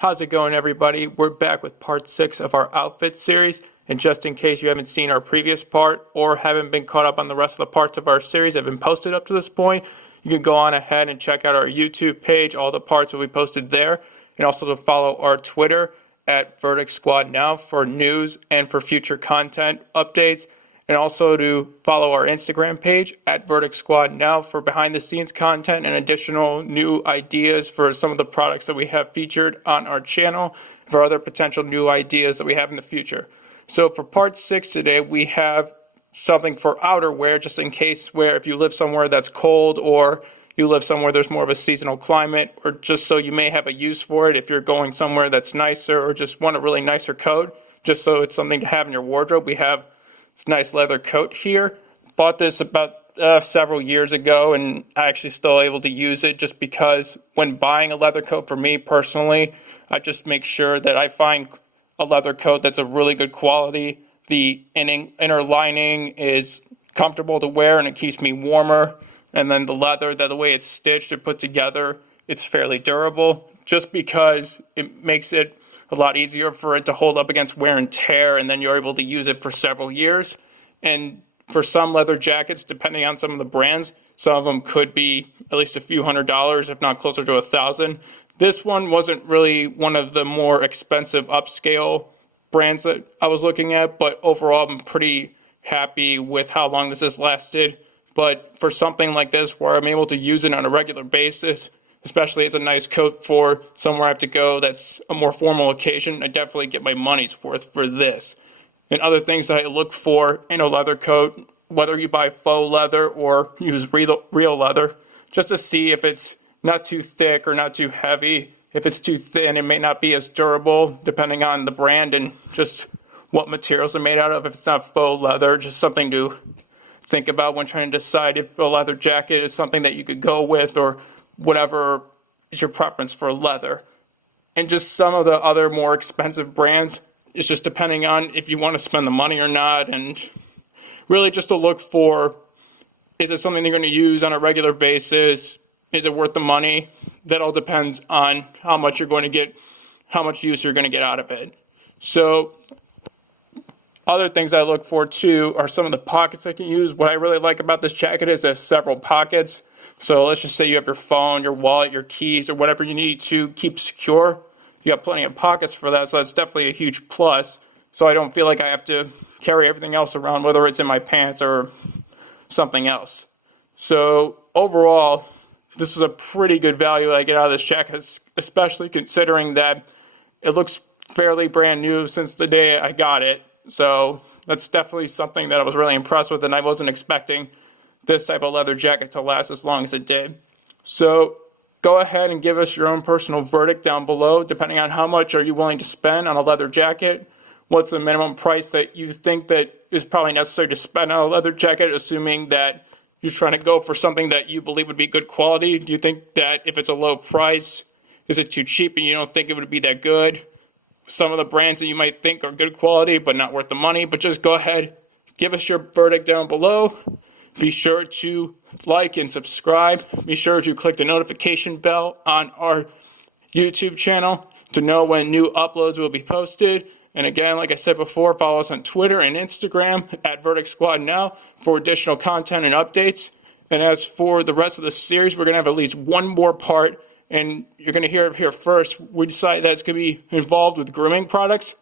How's it going, everybody? We're back with part 6 of our outfit series, and just in case you haven't seen our previous part or haven't been caught up on the rest of the parts of our series that have been posted up to this point, you can go on ahead and check out our YouTube page. All the parts will be posted there, and also to follow our Twitter at Verdict Squad Now for news and for future content updates, and also to follow our Instagram page at Verdict Squad Now for behind the scenes content and additional new ideas for some of the products that we have featured on our channel, for other potential new ideas that we have in the future. So for part 6 today, we have something for outerwear, just in case where if you live somewhere that's cold or you live somewhere there's more of a seasonal climate, or just so you may have a use for it if you're going somewhere that's nicer or just want a really nicer coat, just so it's something to have in your wardrobe. We have this nice leather coat here. Bought this about several years ago, and I actually still able to use it just because when buying a leather coat for me personally, I just make sure that I find a leather coat that's a really good quality. The inner lining is comfortable to wear and it keeps me warmer. And then the leather, the way it's stitched or put together, it's fairly durable just because it makes it a lot easier for it to hold up against wear and tear, and then you're able to use it for several years. And for some leather jackets, depending on some of the brands, some of them could be at least a few $100s, if not closer to $1,000. This one wasn't really one of the more expensive upscale brands that I was looking at, but overall I'm pretty happy with how long this has lasted. But for something like this where I'm able to use it on a regular basis, especially it's a nice coat for somewhere I have to go that's a more formal occasion, I definitely get my money's worth for this. And other things that I look for in a leather coat, whether you buy faux leather or use real leather, just to see if it's not too thick or not too heavy. If it's too thin, it may not be as durable, depending on the brand and just what materials they're made out of. If it's not faux leather, just something to think about when trying to decide if a leather jacket is something that you could go with, or whatever is your preference for leather. And just some of the other more expensive brands, it's just depending on if you want to spend the money or not, and really just to look for, is it something you're going to use on a regular basis? Is it worth the money? That all depends on how much you're going to get, how much use you're going to get out of it. So other things I look for too are some of the pockets I can use. What I really like about this jacket is there's several pockets. So let's just say you have your phone, your wallet, your keys, or whatever you need to keep secure. You got plenty of pockets for that, so that's definitely a huge plus. So I don't feel like I have to carry everything else around, whether it's in my pants or something else. So overall, this is a pretty good value I get out of this jacket, especially considering that it looks fairly brand new since the day I got it. So that's definitely something that I was really impressed with, and I wasn't expecting this type of leather jacket to last as long as it did. So go ahead and give us your own personal verdict down below, depending on how much are you willing to spend on a leather jacket. What's the minimum price that you think that is probably necessary to spend on a leather jacket, assuming that you're trying to go for something that you believe would be good quality? Do you think that if it's a low price, is it too cheap and you don't think it would be that good? Some of the brands that you might think are good quality but not worth the money, but just go ahead, give us your verdict down below. Be sure to like and subscribe. Be sure to click the notification bell on our YouTube channel to know when new uploads will be posted. And again, like I said before, follow us on Twitter and Instagram at Verdict Squad Now for additional content and updates. And as for the rest of the series, we're going to have at least one more part, and you're going to hear it here first. We decided that it's going to be involved with grooming products.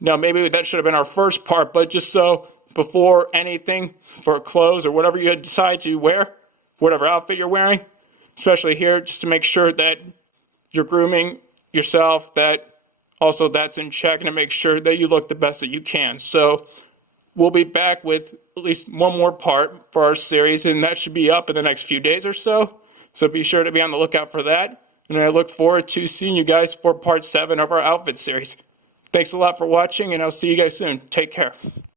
Now, maybe that should have been our first part, but just so before anything for clothes or whatever you decide to wear, whatever outfit you're wearing, especially here, just to make sure that you're grooming yourself, that also that's in check, and to make sure that you look the best that you can. So we'll be back with at least one more part for our series, and that should be up in the next few days or so. So be sure to be on the lookout for that. And I look forward to seeing you guys for part 7 of our outfit series. Thanks a lot for watching, and I'll see you guys soon. Take care.